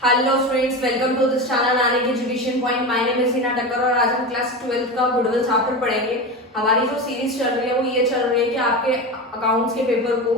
Hello students, welcome to this channel आने के education point. My name is Hina Takkar और आज हम क्लास 12th का गुडविल चैप्टर पढ़ेंगे। हमारी जो सीरीज चल रही है वो ये चल रही है कि आपके अकाउंट्स के पेपर को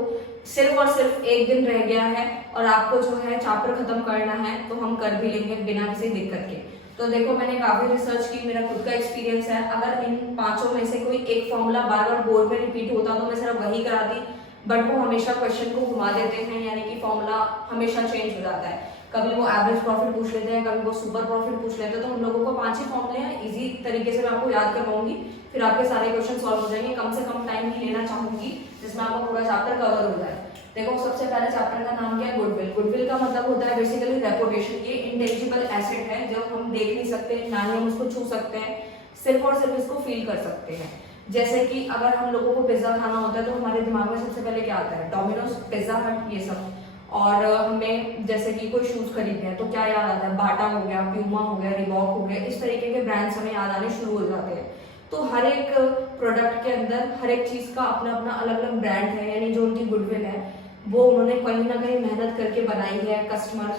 सिर्फ और सिर्फ एक दिन रह गया है और आपको जो है चैप्टर खत्म करना है, तो हम कर भी लेंगे बिना किसी दिक्कत के। तो देखो, मैंने काफी रिसर्च की, मेरा खुद का एक्सपीरियंस है। अगर इन पांचों में से कोई एक फॉर्मूला बार बार बोर्ड में रिपीट होता तो मैं सिर्फ वही कराती, बट वो हमेशा क्वेश्चन को घुमा देते हैं, यानी कि फॉर्मूला हमेशा चेंज हो जाता है। कभी वो एवरेज प्रॉफिट पूछ लेते हैं, कभी वो सुपर प्रॉफिट पूछ लेते हैं। तो हम लोगों को 5 ही फॉर्मूले हैं, इजी तरीके से मैं आपको याद करवाऊंगी, फिर आपके सारे क्वेश्चन सॉल्व हो जाएंगे। कम से कम टाइम ही लेना चाहूंगी जिसमें आपका पूरा चैप्टर कवर हो जाए। देखो, सबसे पहले चैप्टर का नाम क्या है? गुडविल। गुडविल का मतलब होता है बेसिकली रेपुटेशन। ये इंटेंजिबल एसेट है जो हम देख नहीं सकते, ना ही हम उसको छू सकते हैं, सिर्फ और सिर्फ इसको फील कर सकते हैं। जैसे कि अगर हम लोगों को पिज्जा खाना होता है तो हमारे दिमाग में सबसे पहले क्या आता है? डोमिनोज, पिज्जा हट, ये सब। और हमें जैसे कि कोई शूज खरीदने हैं तो क्या याद आता है? बाटा हो गया, प्यूमा हो गया, रिबॉक हो गया, इस तरीके के ब्रांड्स हमें याद आने शुरू हो जाते हैं। तो हर एक प्रोडक्ट के अंदर हर एक चीज का अपना अपना अलग अलग ब्रांड है, यानी जो उनकी गुडविल है वो उन्होंने कहीं ना कहीं मेहनत करके बनाई है, कस्टमर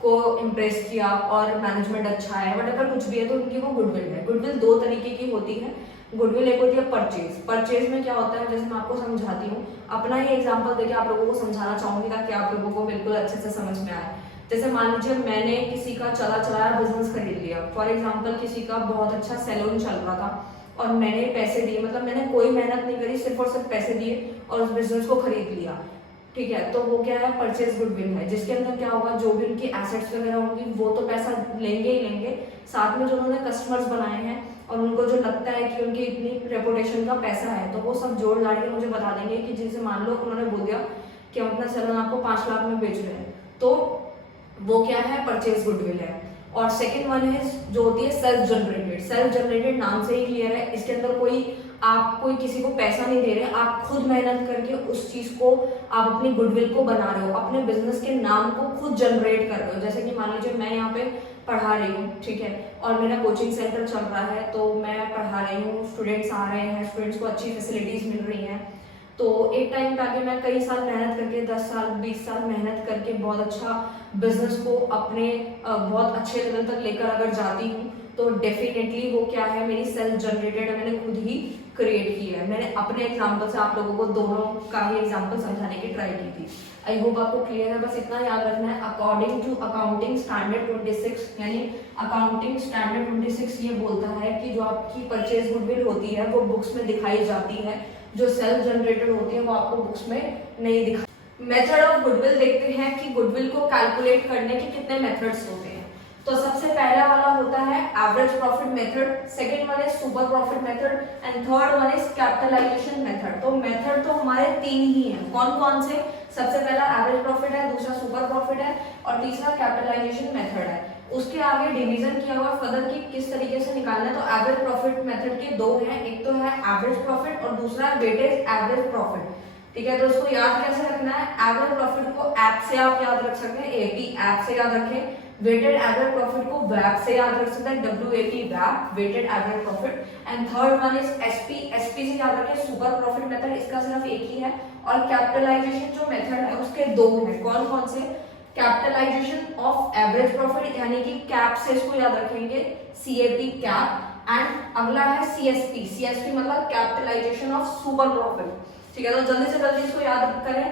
को इम्प्रेस किया और मैनेजमेंट अच्छा है, बट अगर कुछ भी है तो उनकी वो गुडविल है। गुडविल दो तरीके की होती है। गुडविल एक होती है परचेज। परचेज में क्या होता है, जैसे मैं आपको समझाती हूँ, अपना ही एग्जांपल देके आप लोगों को समझाना चाहूंगी ताकि आप लोगों को बिल्कुल अच्छे से समझ में आए। जैसे मान लीजिए मैंने किसी का चला चलाया बिजनेस खरीद लिया। फॉर एग्जाम्पल, किसी का बहुत अच्छा सैलून चल रहा था और मैंने पैसे दिए, मतलब मैंने कोई मेहनत नहीं करी, सिर्फ और सिर्फ पैसे दिए और उस बिजनेस को खरीद लिया। ठीक है, तो वो क्या है? परचेज गुडविल है, जिसके अंदर क्या होगा, जो भी उनकी एसेट्स वगैरह होंगी वो तो पैसा लेंगे ही लेंगे, साथ में जो उन्होंने कस्टमर्स बनाए हैं और उनको जो लगता है कि उनकी इतनी रेपुटेशन का पैसा है, तो वो सब जोड़ लाड़ के मुझे बता देंगे कि जैसे मान लो उन्होंने बोल दिया कि हम अपना सैलून आपको 5 लाख में बेच रहे हैं, तो वो क्या है? परचेज गुडविल है। और सेकेंड वन है जो होती है सेल्फ जनरेटेड। सेल्फ जनरेटेड नाम से ही क्लियर है, इसके अंदर आप कोई किसी को पैसा नहीं दे रहे, आप खुद मेहनत करके उस चीज को, आप अपनी गुडविल को बना रहे हो, अपने बिजनेस के नाम को खुद जनरेट कर रहे हो। जैसे कि मान लीजिए मैं यहाँ पे पढ़ा रही हूँ, ठीक है, और मेरा कोचिंग सेंटर चल रहा है, तो मैं पढ़ा रही हूँ, स्टूडेंट्स आ रहे हैं, स्टूडेंट्स को अच्छी फैसिलिटीज मिल रही हैं। तो एक टाइम पे आके मैं कई साल मेहनत करके, 10 साल 20 साल मेहनत करके बहुत अच्छा बिजनेस को अपने बहुत अच्छे लेवल तक लेकर अगर जाती हूँ, तो डेफिनेटली वो क्या है? मेरी सेल्फ जनरेटेड है, मैंने खुद ही क्रिएट की है। मैंने अपने एग्जाम्पल से आप लोगों को दोनों का ही एग्जाम्पल समझाने की ट्राई की थी। आई होप आपको क्लियर है। बस इतना याद रखना है, अकॉर्डिंग टू अकाउंटिंग स्टैंडर्ड 26, यानी अकाउंटिंग स्टैंडर्ड 26 ये बोलता है कि जो आपकी परचेज गुडविल होती है वो बुक्स में दिखाई जाती है, जो सेल्फ जनरेटेड होती है वो आपको बुक्स में नहीं दिखा। मेथड ऑफ गुडविल देखते हैं कि गुडविल को कैलकुलेट करने के कितने मेथड्स होते हैं। तो सबसे पहला वाला होता है average profit method, second one is super profit method and third one is capitalisation method. तो मेथड तो हमारे 3 ही हैं। कौन कौन से? सबसे पहला एवरेज प्रॉफिट है, दूसरा सुपर प्रॉफिट है और तीसरा कैपिटलाइजेशन मेथड है। उसके आगे डिवीजन किया हुआ फर्दर की किस तरीके से निकालना है। तो एवरेज प्रॉफिट मेथड के 2 हैं, एक तो है एवरेज प्रॉफिट और दूसरा है वेटेज एवरेज प्रॉफिट। ठीक है, तो इसको याद कैसे रखना है? एवरेज प्रॉफिट को ऐप से आप याद रख सकते हैं, एपी ऐप से याद रखें। वेटेड एवरेज प्रॉफिट को वैप से याद रख सकते हैं, WAP वैप, weighted average profit. And third one is SP, SP से याद रखें, सुपर प्रॉफिट मेथड, इसका सिर्फ एक ही है। और कैपिटलाइजेशन जो मेथड है उसके 2 हैं। कौन कौन से? कैपिटलाइजेशन ऑफ एवरेज प्रॉफिट, यानी कि कैप से इसको याद रखेंगे, CAP कैप। एंड अगला है CSP, CSP मतलब कैपिटलाइजेशन ऑफ सुपर प्रॉफिट। ठीक है, तो जल्दी से जल्दी इसको याद करें,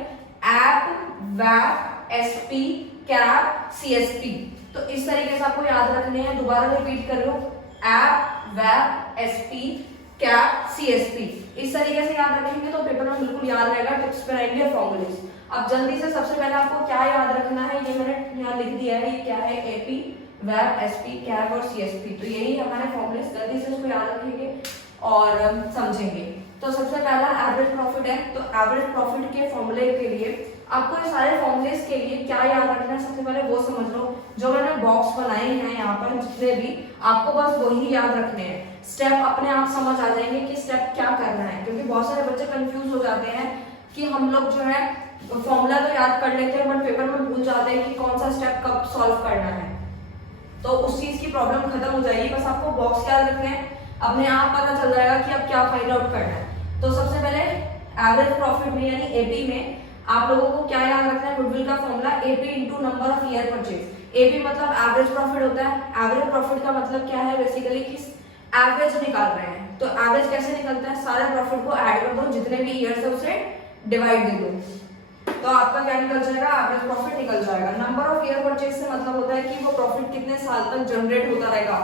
ऐप, वैप, एसपी, कैप, CSP। तो इस तरीके से आपको याद रखने हैं। दोबारा रिपीट कर लो, ऐप, वैप, एसपी, कैप, CSP। इस तरीके से याद रखेंगे तो पेपर में बिल्कुल याद रहेगा, टिप्स पे रहेंगे, फॉर्मूलेज। अब जल्दी से सबसे पहले आपको क्या याद रखना है, ये मैंने यहाँ लिख दिया है, ये क्या है? AP, वैप, एसपी, कैप और CSP। तो यही हमारे फॉर्मूलेज, जल्दी से इसको याद रखेंगे और समझेंगे। तो सबसे पहला एवरेज प्रॉफिट है, तो एवरेज प्रॉफिट के फॉर्मूले के लिए आपको ये सारे फॉर्मूलेज के लिए क्या याद रखना है, सबसे पहले वो समझ लो। जो मैंने बॉक्स बनाए हैं यहाँ पर जितने भी, आपको बस वही याद रखने हैं। स्टेप अपने आप समझ आ जाएंगे कि स्टेप क्या करना है, क्योंकि बहुत सारे बच्चे कंफ्यूज हो जाते हैं कि हम लोग जो है फॉर्मूला तो याद कर लेते हैं बट पेपर में भूल जाते हैं कि कौन सा स्टेप कब सॉल्व करना है। तो उस चीज की प्रॉब्लम खत्म हो जाएगी। बस आपको बॉक्स याद रखने हैं, अपने आप पता चल जाएगा कि अब क्या फाइंड आउट करना है। तो सबसे पहले एवरेज प्रॉफिट में यानी एपी में आप लोगों को क्या याद रखना है? गुडविल का formula AP into number of year purchase. AP मतलब एवरेज प्रॉफिट होता है। एवरेज प्रॉफिट का मतलब क्या है बेसिकली कि एवरेज निकाल रहे हैं। तो एवरेज कैसे निकलता है, सारे प्रॉफिट को ऐड कर दो, जितने भी ईयर्स है उसे डिवाइड दे दो, तो आपका क्या निकल जाएगा, एवरेज प्रॉफिट निकल जाएगा। नंबर ऑफ ईयर परचेज से मतलब होता है कि वो प्रॉफिट कितने साल तक जनरेट होता रहेगा,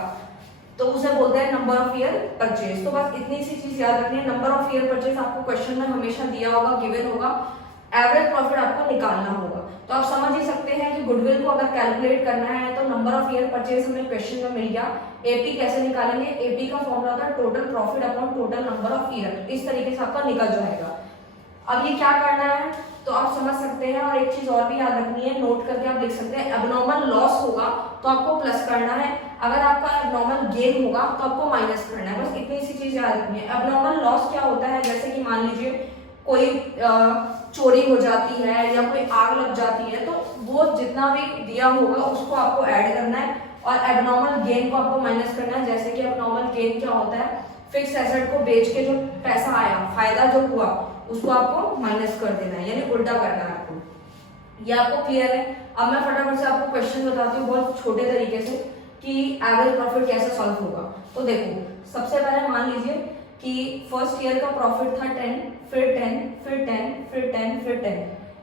तो उसे बोलते हैं नंबर ऑफ ईयर परचेज। तो बस इतनी सी चीज याद रखनी है, नंबर ऑफ ईयर परचेज आपको क्वेश्चन में हमेशा दिया होगा, गिवन होगा, एवरेज प्रॉफिट आपको निकालना होगा। तो आप समझ ही सकते हैं कि गुडविल को अगर कैलकुलेट करना है तो नंबर ऑफ ईयर परचेज हमें क्वेश्चन में मिल गया। एपी कैसे निकालेंगे, एपी का फॉर्मूला होता है total profit upon total number of year, इस तरीके से आपका निकल जाएगा। अब ये क्या करना है तो आप समझ सकते हैं, और एक चीज और भी याद रखनी है, नोट करके आप लिख सकते हैं, एबनॉर्मल लॉस होगा तो आपको प्लस करना है, अगर आपका एबनॉर्मल गेन होगा तो आपको माइनस करना है। बस इतनी सी चीज याद रखनी है। एबनॉर्मल लॉस क्या होता है, जैसे कि मान लीजिए कोई चोरी हो जाती है या कोई आग लग जाती है, तो वो जितना भी दिया होगा उसको आपको ऐड करना है, और एबनॉर्मल गेन को आपको माइनस करना है। जैसे कि एबनॉर्मल गेन क्या होता है, फिक्स एसेट को बेच के जो पैसा आया, फायदा जो हुआ, उसको आपको माइनस कर देना है, यानी उल्टा करना है आपको। ये आपको क्लियर है। अब मैं फटाफट से आपको क्वेश्चन बताती हूँ बहुत छोटे तरीके से कि एवरेज प्रॉफिट कैसे सॉल्व होगा। तो देखो, सबसे पहले मान लीजिए कि फर्स्ट ईयर का प्रॉफिट था 10, फिर 10, फिर 10, फिर 10, फिर 10,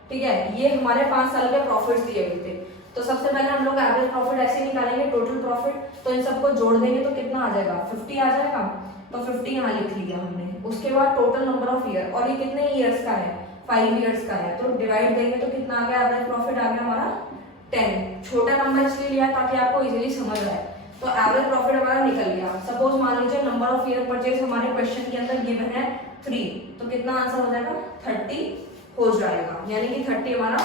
ठीक है। ये हमारे 5 साल के प्रॉफिट्स दिए गए थे। तो सबसे पहले हम लोग एवरेज प्रॉफिट ऐसे निकालेंगे, टोटल प्रॉफिट, तो इन सबको जोड़ देंगे तो कितना आ जाएगा, 50 आ जाएगा। तो 50 यहाँ लिख लिया हमने। उसके बाद टोटल नंबर ऑफ ईयर, और ये कितने ईयर्स का है, 5 ईयर्स का है, तो डिवाइड देंगे तो कितना आ गया, एवरेज प्रॉफिट आ गया हमारा 10। छोटा नंबर इसलिए लिया ताकि आपको इजीली समझ आए। तो एवरेज प्रॉफिट हमारा निकल गया। सपोज मान लीजिए नंबर ऑफ ईयर परचेज हमारे क्वेश्चन के अंदर गिवन है 3, तो कितना आंसर हो जाएगा, 30 हो जाएगा, यानी कि 30 हमारा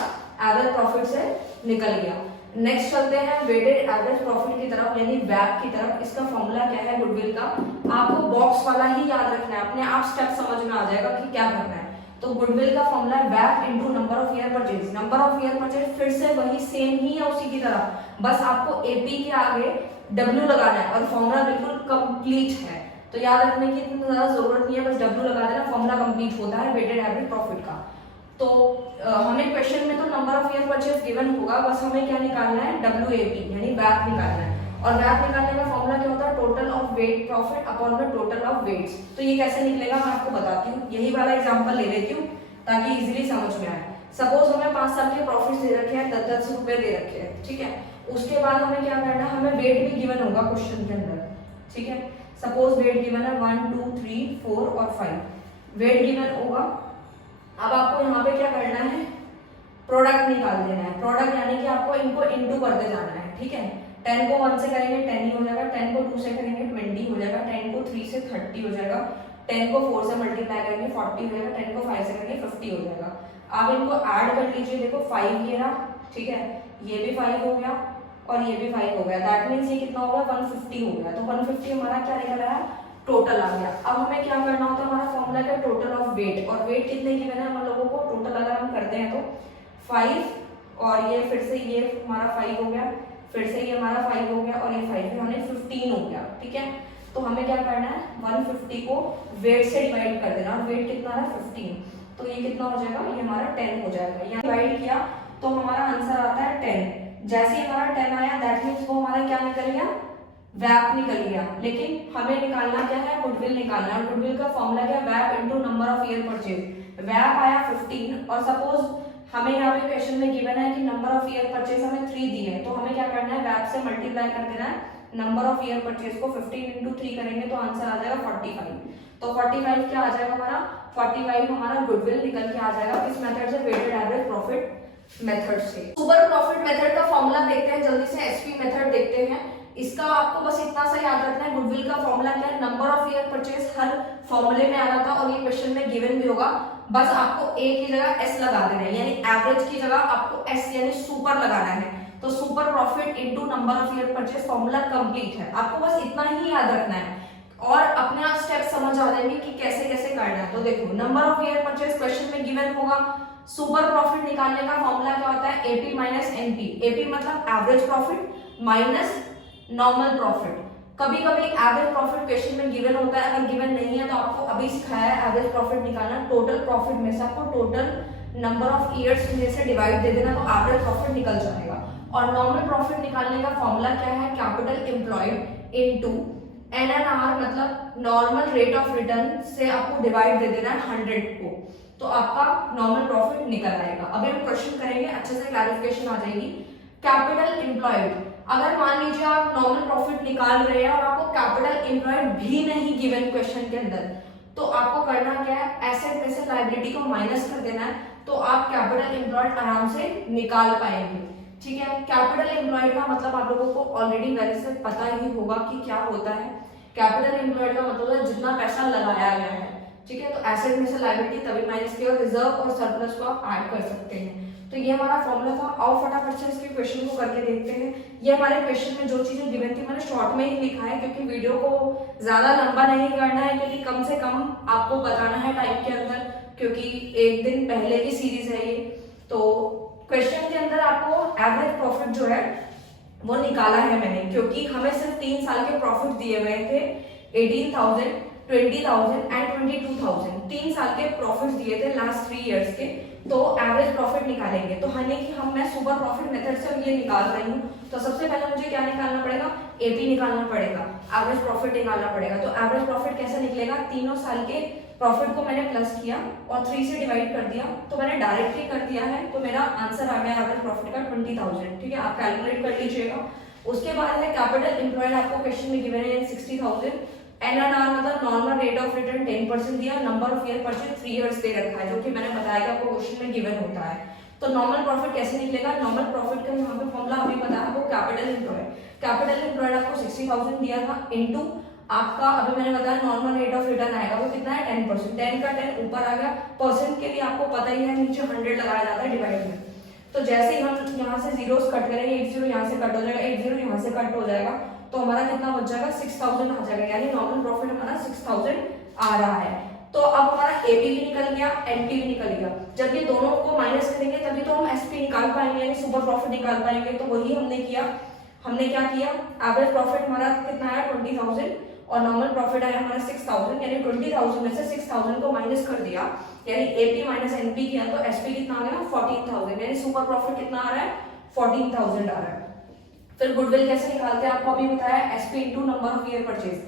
एवरेज प्रॉफिट से निकल गया। नेक्स्ट चलते हैं वेटेड एवरेज प्रॉफिट की तरफ, यानी वैप की तरफ। इसका फॉर्मूला क्या है गुडविल का, आपको बॉक्स वाला ही याद रखना है, अपने आप स्टेप समझ में आ जाएगा कि क्या करना है। तो गुडविल का फॉर्मूला है वैप into number of year purchase. Number of year purchase फिर से वही सेम ही है उसी की तरह, बस आपको एपी के आगे डब्ल्यू लगाना है, और फॉर्मूला बिल्कुल कंप्लीट है, तो याद रखने की इतनी ज्यादा जरूरत नहीं है, बस डब्ल्यू लगा देना, फॉर्मूला कंप्लीट होता है वेटेड एवरेज प्रॉफिट का। तो हमें क्वेश्चन में तो number of year purchase given होगा, बस हमें क्या निकालना है, डब्ल्यूएपी यानी वैप निकालना है। और वैप निकालने का फॉर्मूला क्या होता है, total of weight profit upon the total of weights. तो ये कैसे निकलेगा मैं आपको बताती हूँ, यही वाला एग्जांपल ले लेती हूँ ताकि इजीली समझ में आए। सपोज हमें 5 साल के प्रॉफिट दे रखे हैं, 10-10 रुपए दे रखे हैं, ठीक है। उसके बाद हमें क्या करना है, हमें वेट भी गिवन होगा क्वेश्चन के अंदर, ठीक है। सपोज वेट गिवन है 1, 2, 3, 4 और 5, वेट गिवन होगा। अब आपको यहाँ पे क्या करना है, प्रोडक्ट निकाल देना है। प्रोडक्ट यानी कि आपको इनको इनटू करते जाना है, ठीक है। 10 को 1 से करेंगे 10 ही हो जाएगा, 10 को 2 से करेंगे 20 हो जाएगा, 10 को 3 से 30 हो जाएगा, 10 को 4 से मल्टीप्लाई करेंगे 40 हो जाएगा, 10 को 5 से करेंगे 50 हो जाएगा। आप इनको ऐड कर लीजिए, देखो 5 ये रहा, ठीक है, ये भी 5 हो गया और ये भी 5 हो गया, दैट मीन्स ये कितना हो गया, 150 हो गया। तो 150 हमारा क्या निकल रहा है, टोटल आ गया। अब हमें क्या करना होता है, हमारा फॉर्मूला क्या, टोटल ऑफ वेट, और वेट कितने की मैंने हम लोगों को टोटल अगर हम करते हैं तो 5, और ये फिर से ये हमारा 5 हो गया, फिर से ये हमारा 5 हो गया, और ये 5 हमारे 15 हो गया, ठीक है। तो हमें क्या करना है, 150 को वेट से डिवाइड कर देना, और वेट कितना है 15, तो ये कितना हो जाएगा, ये हमारा 10 हो जाएगा। यहाँ डिवाइड किया तो हमारा आंसर आता है 10। जैसे ही हमारा 10 आया दैट मीन्स वो हमारा क्या निकल गया, वैप निकल गया। लेकिन हमें निकालना क्या है, गुडविल निकालना है। गुडविल का फॉर्मूला क्या है, वैप into number of year purchase. वैप आया 15, और सपोज हमें यहाँ पे क्वेश्चन में गिवन है कि नंबर ऑफ ईयर परचेज हमें 3 दी है, तो हमें क्या करना है, वैप से मल्टीप्लाई कर देना है नंबर ऑफ ईयर परचेज को। 15 इंटू 3 करेंगे तो आंसर आ जाएगा 45। तो 45 क्या आ जाएगा हमारा, 45 हमारा गुडविल निकल के आ जाएगा। इस मेथड से, वेटेड एवरेज प्रॉफिट मेथड से। सुपर प्रॉफिट मेथड का फॉर्मूला देखते हैं जल्दी से, एसपी मेथड देखते हैं। इसका आपको बस इतना सा याद रखना है, गुडविल का फॉर्मूला क्या है, नंबर ऑफ ईयर परचेज हर फॉर्मूले में आ रहा था और ये क्वेश्चन में गिवन भी होगा, बस आपको ए की जगह एस लगा देना है, यानी एवरेज की जगह आपको एस यानी सुपर लगाना है। तो super profit into number of year purchase formula complete है, आपको बस इतना ही याद रखना है और अपने आप स्टेप समझ आ जाएंगे कि कैसे कैसे करना है। तो देखो, number of year purchase question में गिवन होगा, सुपर प्रॉफिट निकालने का फॉर्मूला क्या होता है, एपी माइनस एनपी। एपी मतलब average profit minus normal profit. कभी कभी एवरेज प्रॉफिट क्वेश्चन में गिवन होता है, अगर गिवन नहीं है तो आपको अभी सिखाया है एवरेज प्रॉफिट निकालना। टोटल प्रॉफिट में से आपको टोटल नंबर ऑफ ईयर्स में से डिवाइड दे देना, तो एवरेज प्रॉफिट निकल जाएगा। और नॉर्मल प्रॉफिट निकालने का फॉर्मूला क्या है, कैपिटल एम्प्लॉयड इनटू NNR मतलब नॉर्मल रेट ऑफ रिटर्न से आपको डिवाइड दे देना है 100 को, तो आपका नॉर्मल प्रॉफिट निकल आएगा। अभी हम क्वेश्चन करेंगे, अच्छे से क्लैरिफिकेशन आ जाएगी। कैपिटल एम्प्लॉयड, अगर मान लीजिए आप नॉर्मल प्रॉफिट निकाल रहे हैं और आपको कैपिटल एम्प्लॉयड भी नहीं गिवन क्वेश्चन के अंदर, तो आपको करना क्या है, एसेट में से लायबिलिटी को माइनस कर देना है, तो आप कैपिटल एम्प्लॉयड आराम से निकाल पाएंगे। ठीक है, कैपिटल एम्प्लॉयड का मतलब आप लोगों को ऑलरेडी वैसे से पता ही होगा कि क्या होता है। कैपिटल एम्प्लॉयड का मतलब है जितना पैसा लगाया गया है। ठीक है, तो एसेट में से लायबिलिटी तभी माइनस की और रिजर्व और सरप्लस को आप ऐड कर सकते हैं। तो ये हमारा फॉर्मूला था। आओ फटाफट से इसके क्वेश्चन को करके देखते हैं। ये हमारे क्वेश्चन में जो चीजें गिवन थी मैंने शॉर्ट में ही लिखा है, क्योंकि वीडियो को ज्यादा लंबा नहीं करना है, क्योंकि कम से कम आपको बताना है टाइम के अंदर, क्योंकि एक दिन पहले की सीरीज है ये। तो क्वेश्चन के अंदर आपको एवरेज प्रॉफिट जो है वो निकाला है मैंने, क्योंकि हमें सिर्फ 3 साल के प्रॉफिट दिए गए थे, 18,000, 20,000 एंड 22,000। 3 साल के प्रॉफिट दिए थे लास्ट 3 इयर्स के, तो एवरेज प्रॉफिट निकालेंगे। तो हनी कि मैं सुपर प्रॉफिट मेथड से ये निकाल रही हूँ, तो सबसे पहले मुझे क्या निकालना पड़ेगा, एपी निकालना पड़ेगा, एवरेज प्रॉफिट निकालना पड़ेगा। तो एवरेज प्रॉफिट कैसे निकलेगा, तीनों साल के प्रॉफिट को मैंने प्लस किया और 3 से डिवाइड कर दिया, तो मैंने डायरेक्टली कर दिया है, तो मेरा आंसर आ गया एवरेज प्रॉफिट का 20,000। ठीक है, आप कैलकुलेट कर लीजिएगा। उसके बाद है कैपिटल एम्प्लॉयड, आपको क्वेश्चन में गिवन है 60,000। NNR मतलब नॉर्मल रेट ऑफ रिटर्न 10% दिया, number of year purchase 3 years they रखा है, जो कि मैंने बताया कि आपको क्वेश्चन में गिवन होता है। तो नॉर्मल प्रॉफिट कैसे निकलेगा, नॉर्मल प्रॉफिट का यहाँ पे फॉर्मूला अभी पता है, वो कैपिटल एम्प्लॉयड। कैपिटल एम्प्लॉयड आपको 60,000 दिया था, इनटू आपका अभी मैंने बताया नॉर्मल रेट ऑफ रिटर्न आएगा, वो कितना है 10%। 10 का 10 ऊपर आ गया, परसेंट के लिए आपको पता ही है नीचे 100 लगाया जाता है डिवाइड में। तो जैसे ही हम यहाँ से जीरोस कट करेंगे, एक जीरो यहाँ से कट हो जाएगा, एक जीरो यहाँ से कट हो जाएगा, तो हमारा कितना बच जाएगा, 6,000 आ जाएगा, यानी नॉर्मल प्रॉफिट हमारा 6,000 आ रहा है। तो अब हमारा एपी भी निकल गया, एनपी भी निकल गया। जब ये दोनों को माइनस करेंगे तभी तो हम एसपी निकाल पाएंगे, यानी सुपर प्रॉफिट निकाल पाएंगे। तो वही हमने किया। हमने क्या किया, एवरेज प्रॉफिट हमारा कितना आया 20,000 और नॉर्मल प्रॉफिट आया हमारा 6,000, यानी 20,000 में से 6,000 को माइनस कर दिया, यानी एपी माइनस एनपी किया, तो एसपी कितना आ गया 14,000, यानी सुपर प्रॉफिट कितना आ रहा है 14,000 आ रहा है। फिर गुडविल कैसे निकालते हैं आपको अभी बताया, SP into number of year purchase.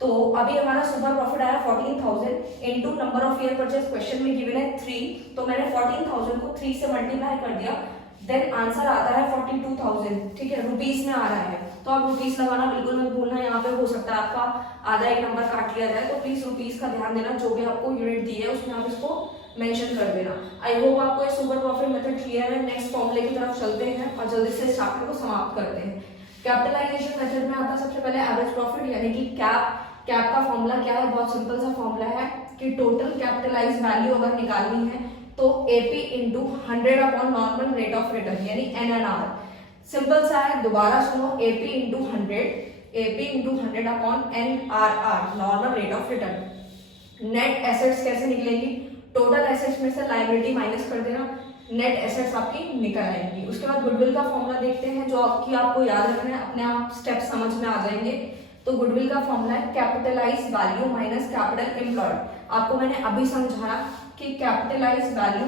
तो अभी हमारा सुपर प्रॉफिट आया 14,000 into number of year purchase, question में गिवन है 3, तो मैंने 14,000 को 3 से मल्टीप्लाई कर दिया, देन आंसर आता है 42,000। ठीक है, रुपीस में आ रहा है, तो आप रुपीस लगाना बिल्कुल मत भूलना। यहाँ पे हो सकता है आपका आधा एक नंबर काट लिया जाए, तो प्लीज रुपीस का ध्यान देना, जो भी आपको यूनिट दी है उसमें आप इसको मेंशन कर देना। आई होप आपको ये सुपर प्रॉफिट मेथड क्लियर है। नेक्स्ट फॉर्मूले की तरफ चलते हैं और जल्दी से इस चैप्टर को समाप्त करते हैं। कैपिटलाइजेशन मेथड में आता है सबसे पहले एवरेज प्रॉफिट, यानी कि कैप। कैप का फॉर्मूला क्या है, बहुत सिंपल सा फॉर्मूला है कि टोटल कैपिटलाइज वैल्यू अगर निकालनी है तो AP into 100 upon normal rate of return, यानी एनएनआर। सिंपल सा है, दोबारा सुनो, AP into 100 upon NRR, normal rate of return. Net assets कैसे निकलेंगी, टोटल एसेट्स में से लायबिलिटी माइनस कर देना, नेट एसेट्स आपकी निकल आएंगी। उसके बाद गुडविल का फॉर्मूला देखते हैं, जो आपको याद रखना है, अपने आप स्टेप समझ में आ जाएंगे। तो गुडविल का फॉर्मूला है capitalise value minus capital employed. आपको मैंने अभी समझाया कि कैपिटलाइज वैल्यू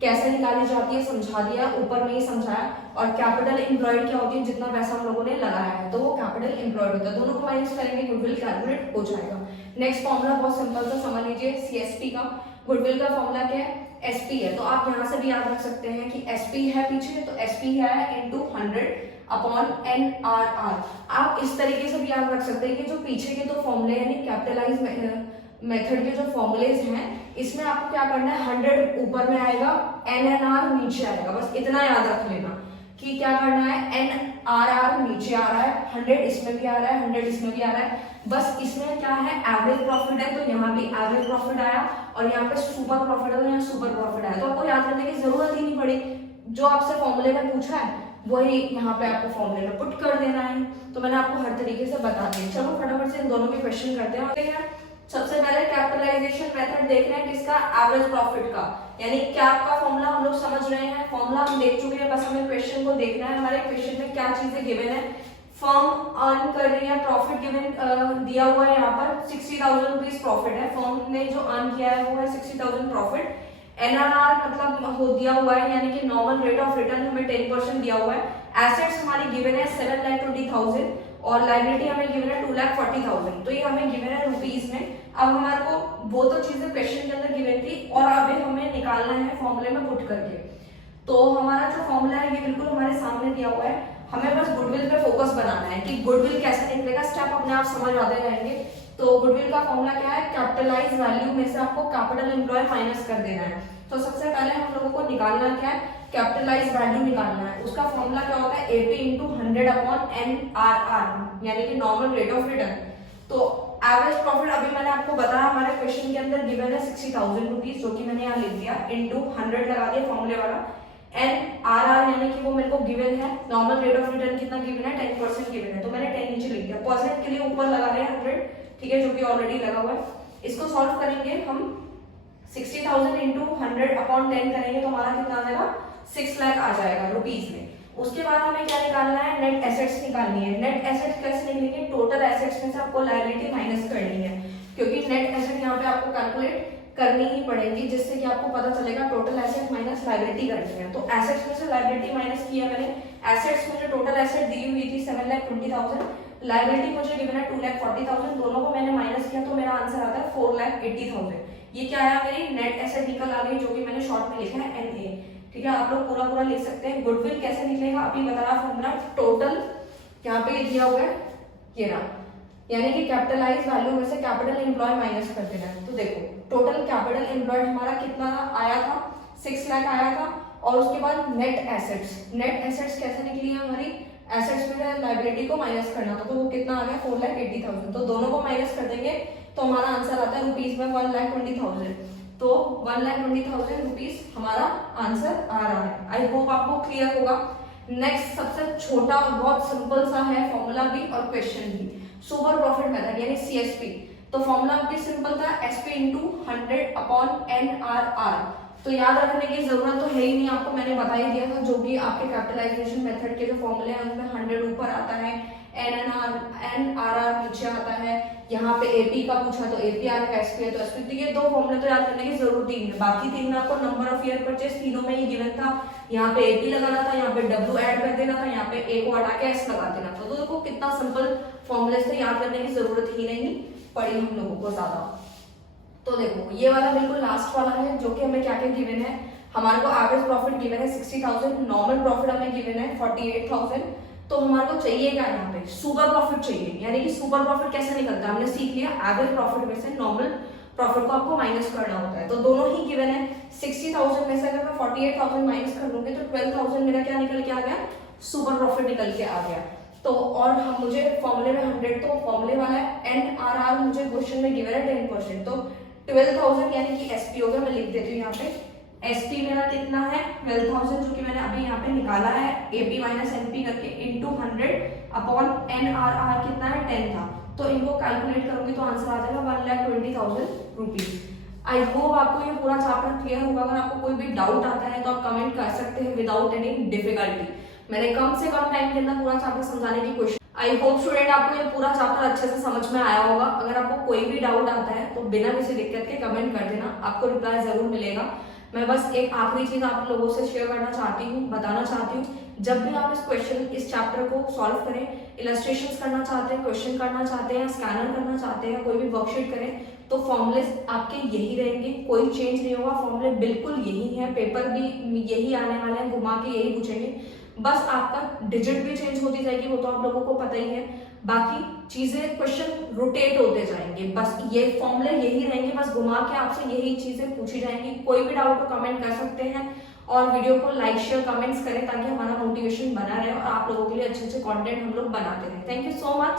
कैसे निकाली जाती है, समझा दिया, ऊपर में ही समझाया। और कैपिटल एम्प्लॉयड क्या होती है, जितना पैसा हम लोगों ने लगाया है, तो वो कैपिटल एम्प्लॉयड होता है। दोनों को माइनस करेंगे, गुडविल कैलकुलेट हो जाएगा। नेक्स्ट फॉर्मूला बहुत सिंपल सा समझ लीजिए, सीएसपी का। गुडविल का फॉर्मूला क्या है, एसपी है, तो आप यहाँ से भी याद रख सकते हैं कि एसपी है पीछे, तो एसपी है इंटू 100 अपॉन एनआरआर। आप इस तरीके से भी याद रख सकते हैं कि जो पीछे के दो फॉर्मूले यानी कैपिटलाइज मेथड के जो फॉर्मूलेज हैं, इसमें आपको क्या करना है, 100 ऊपर में आएगा, एनएनआर नीचे आएगा। बस इतना याद रख लेना कि क्या करना है, एनआरआर नीचे आ रहा है, 100 इसमें भी आ रहा है, 100 इसमें भी आ रहा है। बस इसमें क्या है, एवरेज प्रॉफिट है, तो यहाँ भी एवरेज प्रॉफिट आया, और यहाँ पे सुपर प्रॉफिट है तो यहाँ सुपर प्रॉफिट आया। तो आपको याद करने की जरूरत ही नहीं पड़ी, जो आपसे फॉर्मूले में पूछा है वही यहाँ पे आपको फॉर्मूले में पुट कर देना है। तो मैंने आपको हर तरीके से बता दिया। चलो फटाफट से इन दोनों के क्वेश्चन करते हैं। सबसे पहले कैपिटलाइजेशन मेथड देख रहे हैं किसका, एवरेज प्रॉफिट का, यानी कैप का फॉर्मूला हम लोग समझ रहे हैं, फॉर्मूला हम देख चुके हैं, बस हमें क्वेश्चन को देखना है। हमारे क्वेश्चन में क्या चीजें गिवन है, फर्म अर्न कर रही है, प्रॉफिट गिवन दिया हुआ है, यहाँ पर 60,000 रुपीज प्रॉफिट है, फर्म ने जो अर्न किया है वो है 60,000 प्रॉफिट। एनआरआर मतलब हो दिया हुआ है, यानी कि नॉर्मल रेट ऑफ रिटर्न हमें 10% दिया हुआ है, एसेट्स हमारी गिवन है 7,20,000 और लाइबिलिटी हमें गिवन है 2,40,000। तो ये हमें गिवन है रुपीज में। अब हमारे को वो तो चीजें क्वेश्चन के अंदर गिवन थी और अभी हमें निकालना है फॉर्मूले में पुट करके। तो हमारा जो फॉर्मूला है ये बिल्कुल हमारे सामने दिया हुआ है, हमें बस गुडविल पे फोकस बनाना है कि गुडविल कैसे निकलेगा, स्टेप अपने आप समझ आते रहेंगे। तो गुडविल का फॉर्मूला क्या है, कैपिटलाइज वैल्यू में से आपको कैपिटल एम्प्लॉय माइनस कर देना है। तो सबसे पहले हम लोगों को निकालना क्या है, कैपिटलाइज वैल्यू निकालना है। उसका फॉर्मूला क्या होता है, एपी इंटू 100/NRR यानी कि नॉर्मल रेट ऑफ रिटर्न। तो एवरेज प्रॉफिट अभी मैंने आपको बताया हमारे क्वेश्चन के अंदर गिवन है 60,000 रुपीज, जो कि मैंने यहाँ लिख दिया, इंटू 100 लगा दिया फॉर्मूले वाला। NRR यानी कि वो मेरे को गिवन है, नॉर्मल रेट ऑफ रिटर्न कितना गिवन है, 10% गिवन है, तो मैंने 10 नीचे लिख दिया। परसेंट के लिए ऊपर लगा रहे हैं 100, ठीक है, जो कि ऑलरेडी लगा हुआ है। इसको सॉल्व करेंगे हम, 60,000 इंटू 100/10 करेंगे तो हमारा कितना आ जाएगा, 6 लाख आ जाएगा रुपीज में। उसके बाद हमें क्या निकालना है, नेट एसेट्स निकालनी है। नेट एसेट्स कैसे निकलेंगे, टोटल एसेट्स में से आपको लायबिलिटी माइनस करनी है, क्योंकि नेट एसेट यहाँ पे आपको कैलकुलेट करनी ही पड़ेगी, जिससे कि आपको पता चलेगा टोटल एसेट माइनस लायबिलिटी करनी है। तो एसेट्स में से लायबिलिटी माइनस किया मैंने। एसेट्स में जो टोटल एसेट दी हुई थी 7,20,000, लायबिलिटी मुझे गिवन है 2,40,000, दोनों को मैंने माइनस किया तो मेरा आंसर आता है 4,80,000। ये क्या आया, मेरी नेट एसेट निकल आ गई, जो कि मैंने शॉर्ट में लिखा है NA। ठीक है, आप लोग पूरा पूरा लिख सकते हैं। गुडविल कैसे निकलेगा अभी बताया फॉर्मूला, टोटल यहाँ पे दिया हुआ है ये रहा, यानी कि कैपिटलाइज वैल्यू में से कैपिटल एम्प्लॉय माइनस कर देना है। तो देखो टोटल कैपिटल एम्प्लॉयड हमारा कितना आया था, 6 लाख आया था। और उसके बाद नेट एसेट्स, नेट एसेट्स कैसे निकली है हमारी, एसेट्स में लायबिलिटी को माइनस करना था, तो वो कितना आ गया 4,80,000। तो दोनों को माइनस कर देंगे तो हमारा आंसर आता है रुपीज में 1,20,000। तो 1,20,000 रुपीज हमारा आंसर आ रहा है। आई होप आपको क्लियर होगा। नेक्स्ट सबसे छोटा और बहुत सिंपल सा है फॉर्मूला भी और क्वेश्चन भी, सुपर प्रॉफिट मेथड यानी CSP। तो फॉर्मूला भी सिंपल था, SP इंटू 100/NRR। तो याद रखने की जरूरत तो है ही नहीं, आपको मैंने बता ही दिया था, जो भी आपके कैपिटलाइजेशन मेथड के जो फॉर्मूले हैं उनमें 100 ऊपर आता है, NRR नीचे आता है। यहाँ पे AP का पूछा तो AP आ गया, SP है तो SP। तो ये दो फॉर्मूले तो याद करने की जरूरत ही नहीं है। बाकी तीन में आपको नंबर ऑफ ईयर परचेज तीनों में ही गिवन था, यहाँ पे AP लगाना था, यहाँ पे W ऐड कर देना था, यहाँ पे A को हटा के S लगा देना था। तो देखो कितना सिंपल फॉर्मूले थे, याद करने की जरूरत ही नहीं पड़ी हम लोगों को ज्यादा। तो देखो ये वाला बिल्कुल लास्ट वाला है, जो कि हमें क्या क्या गिवन है, हमारे को एवरेज प्रॉफिट गिवन है 60,000, नॉर्मल प्रॉफिट हमें गिवन है 48,000। तो हमारे को चाहिए क्या, यहाँ पे सुपर प्रॉफिट चाहिए, यानी कि सुपर प्रॉफिट कैसे निकलता है, हमने सीख लिया एवरेज प्रॉफिट में से नॉर्मल प्रॉफिट को आपको माइनस करना होता है। तो दोनों ही गिवन है। 60,000 में से अगर मैं 48,000 माइनस कर लूंगी तो 12,000 मेरा क्या निकल के आ गया, सुपर प्रॉफिट निकल के आ गया। तो और हम मुझे फॉर्मूले में 100, तो फॉर्मूले वाला है NRR मुझे क्वेश्चन में गिवन है 10%, तो 12,000 यानी कि SP हो गया। मैं लिख देती हूँ यहाँ पे, SP मेरा कितना है 12,000, जो कि मैंने अभी यहाँ पे निकाला है AP माइनस NP करके, इंटू 100/NRR कितना है 10 था। तो इनको कैलकुलेट करोगे तो आंसर आ जाएगा 1,20,000 रुपीज। आई होप आपको ये पूरा चैप्टर क्लियर होगा। अगर आपको कोई भी डाउट आता है तो आप कमेंट कर सकते हैं विदाउट एनी डिफिकल्टी। मैंने कम से कम टाइम के अंदर पूरा चैप्टर समझाने की कोशिश। आई होप स्टूडेंट आपको ये पूरा चैप्टर अच्छे से समझ में आया होगा। अगर आपको कोई भी डाउट आता है तो बिना किसी दिक्कत के कमेंट कर देना, आपको रिप्लाई जरूर मिलेगा। मैं बस एक आखिरी चीज आप लोगों से शेयर करना चाहती हूँ, बताना चाहती हूँ, जब भी आप इस चैप्टर को सॉल्व करें, इलस्ट्रेशंस करना चाहते हैं, क्वेश्चन करना चाहते हैं, स्कैनर करना चाहते हैं, कोई भी वर्कशीट करें, तो फॉर्मूले आपके यही रहेंगे, कोई चेंज नहीं होगा। फॉर्मूले बिल्कुल यही है, पेपर भी यही आने वाले हैं, घुमा के यही पूछेंगे। बस आपका डिजिट भी चेंज होती जाएगी, वो तो आप लोगों को पता ही है। बाकी चीजें क्वेश्चन रोटेट होते जाएंगे, बस ये फॉर्मूले यही रहेंगे, बस घुमा के आपसे यही चीजें पूछी जाएंगी। कोई भी डाउट हो कमेंट कर सकते हैं और वीडियो को लाइक शेयर कमेंट्स करें ताकि हमारा मोटिवेशन बना रहे और आप लोगों के लिए अच्छे अच्छे कंटेंट हम लोग बनाते रहे। Thank you so much.